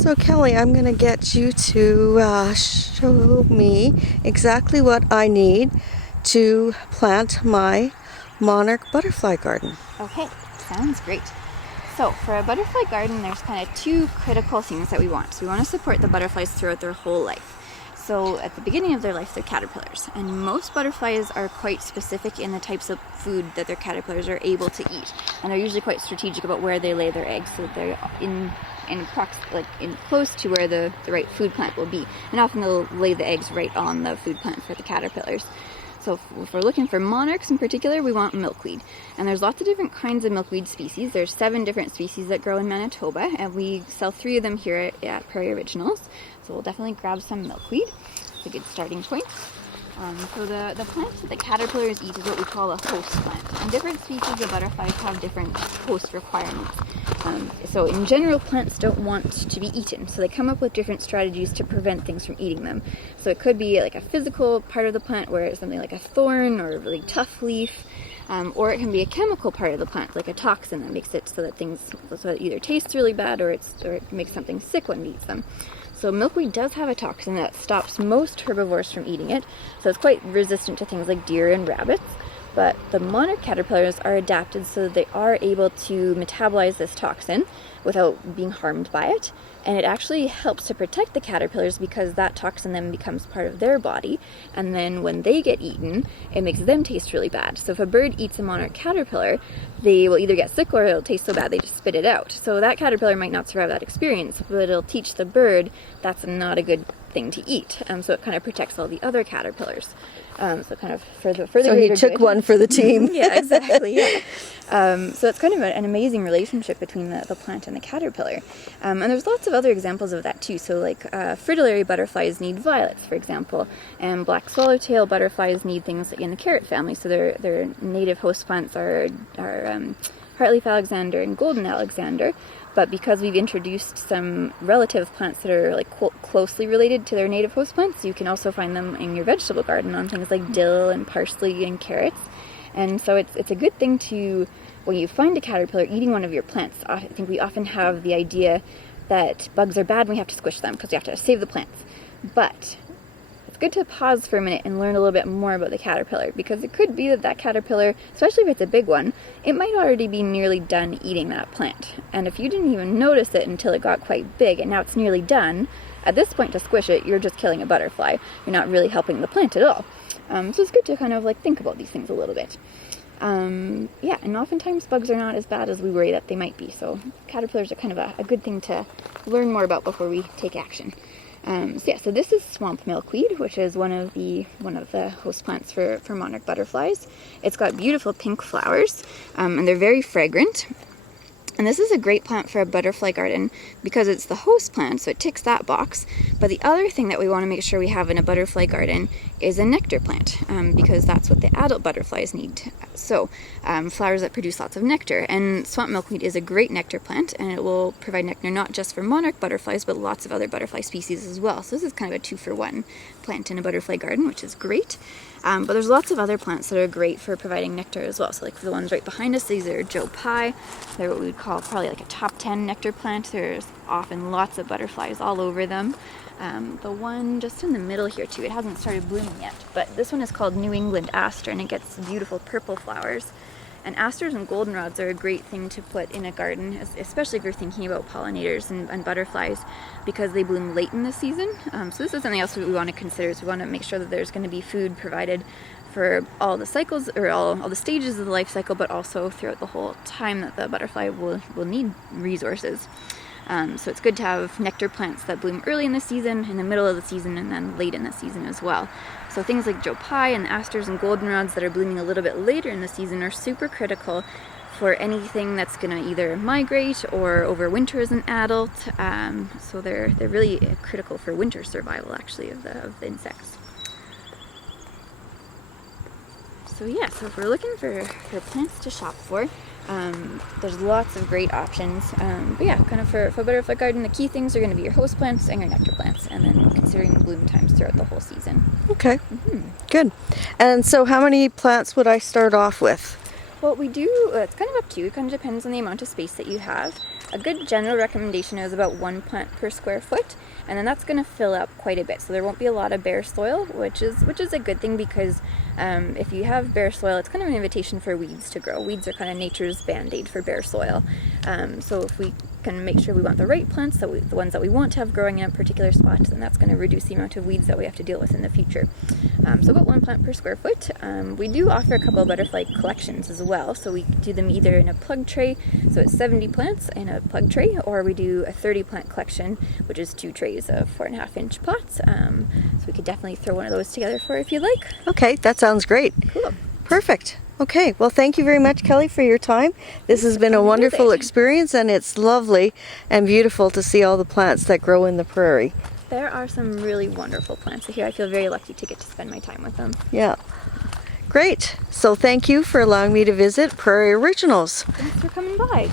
So Kelly, I'm going to get you to show me exactly what I need to plant my monarch butterfly garden. Okay, sounds great. So for a butterfly garden, there's kind of two critical things that we want. So we want to support the butterflies throughout their whole life. So at the beginning of their life, they're caterpillars, and most butterflies are quite specific in the types of food that their caterpillars are able to eat, and they're usually quite strategic about where they lay their eggs, so that they're in close to where the right food plant will be, and often they'll lay the eggs right on the food plant for the caterpillars. So if we're looking for monarchs in particular, we want milkweed. And there's lots of different kinds of milkweed species. There's 7 different species that grow in Manitoba, and we sell 3 of them here at Prairie Originals. So we'll definitely grab some milkweed. It's a good starting point. So the plant that the caterpillars eat is what we call a host plant. And different species of butterflies have different host requirements. So in general, plants don't want to be eaten, so they come up with different strategies to prevent things from eating them. So it could be like a physical part of the plant where it's something like a thorn or a really tough leaf, or it can be a chemical part of the plant, like a toxin that makes it so that it either tastes really bad or it makes something sick when it eats them. So milkweed does have a toxin that stops most herbivores from eating it, so it's quite resistant to things like deer and rabbits. But the monarch caterpillars are adapted so that they are able to metabolize this toxin without being harmed by it. And it actually helps to protect the caterpillars because that toxin then becomes part of their body. And then when they get eaten, it makes them taste really bad. So if a bird eats a monarch caterpillar, they will either get sick or it'll taste so bad they just spit it out. So that caterpillar might not survive that experience, but it'll teach the bird that's not a good thing to eat. So it kind of protects all the other caterpillars. So kind of for the So he took good. one for the team. Yeah, exactly. Yeah. So it's kind of an amazing relationship between the plant and the caterpillar. And there's lots of other examples of that too. So like fritillary butterflies need violets, for example, and black swallowtail butterflies need things in the carrot family. So their native host plants are heartleaf Alexander and golden Alexander. But because we've introduced some relative plants that are like closely related to their native host plants, you can also find them in your vegetable garden on things like dill and parsley and carrots. And so it's a good thing to, when you find a caterpillar eating one of your plants, I think we often have the idea that bugs are bad and we have to squish them because we have to save the plants. But it's good to pause for a minute and learn a little bit more about the caterpillar, because it could be that caterpillar, especially if it's a big one, it might already be nearly done eating that plant. And if you didn't even notice it until it got quite big and now it's nearly done, at this point to squish it, you're just killing a butterfly. You're not really helping the plant at all. So it's good to kind of like think about these things a little bit. Yeah, and oftentimes bugs are not as bad as we worry that they might be. So caterpillars are kind of a good thing to learn more about before we take action. So this is swamp milkweed, which is one of the host plants for monarch butterflies. It's got beautiful pink flowers, and they're very fragrant. And this is a great plant for a butterfly garden because it's the host plant, so it ticks that box. But the other thing that we want to make sure we have in a butterfly garden is a nectar plant, because that's what the adult butterflies need. So flowers that produce lots of nectar. And swamp milkweed is a great nectar plant, and it will provide nectar not just for monarch butterflies, but lots of other butterfly species as well. So this is kind of a 2-for-1 plant in a butterfly garden, which is great. But there's lots of other plants that are great for providing nectar as well. So like the ones right behind us, these are Joe Pye. They're what we would call probably like a top 10 nectar plant. There's often lots of butterflies all over them. The one just in the middle here too, it hasn't started blooming yet, but this one is called New England Aster, and it gets beautiful purple flowers. And asters and goldenrods are a great thing to put in a garden, especially if you're thinking about pollinators and butterflies, because they bloom late in the season. So this is something else that we want to consider. So we want to make sure that there's going to be food provided for all the cycles, or all the stages of the life cycle, but also throughout the whole time that the butterfly will need resources. So it's good to have nectar plants that bloom early in the season, in the middle of the season, and then late in the season as well. So things like Joe Pye and asters and goldenrods that are blooming a little bit later in the season are super critical for anything that's going to either migrate or overwinter as an adult. So they're really critical for winter survival, actually, of the insects. So yeah, so if we're looking for plants to shop for, there's lots of great options. But yeah, kind of for butterfly garden, the key things are going to be your host plants and your nectar plants, and then considering the bloom times throughout the whole season. Okay, good. And so how many plants would I start off with? Well, we do, it's kind of up to you. It kind of depends on the amount of space that you have. a good general recommendation is about 1 plant per square foot, and then that's going to fill up quite a bit. So there won't be a lot of bare soil, which is a good thing, because if you have bare soil, it's kind of an invitation for weeds to grow. Weeds are kind of nature's band-aid for bare soil. So if we can make sure we want the right plants, the ones that we want to have growing in a particular spot, then that's going to reduce the amount of weeds that we have to deal with in the future. So about 1 plant per square foot. We do offer a couple of butterfly collections as well, so we do them either in a plug tray, so it's 70 plants in a plug tray, or we do a 30 plant collection, which is 2 trays of 4.5-inch pots. So we could definitely throw one of those together for if you'd like. Okay, that sounds great. Cool. Perfect. Okay, well, thank you very much, Kelly, for your time. This has been a wonderful experience, and it's lovely and beautiful to see all the plants that grow in the prairie. There are some really wonderful plants here. I feel very lucky to get to spend my time with them. Yeah. Great. So thank you for allowing me to visit Prairie Originals. Thanks for coming by.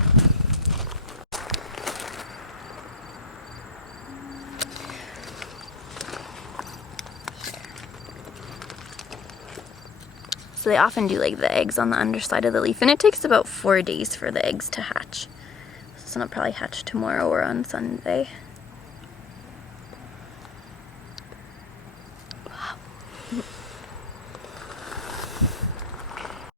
So they often do like the eggs on the underside of the leaf, and it takes about 4 days for the eggs to hatch. So they'll probably hatch tomorrow or on Sunday. Wow.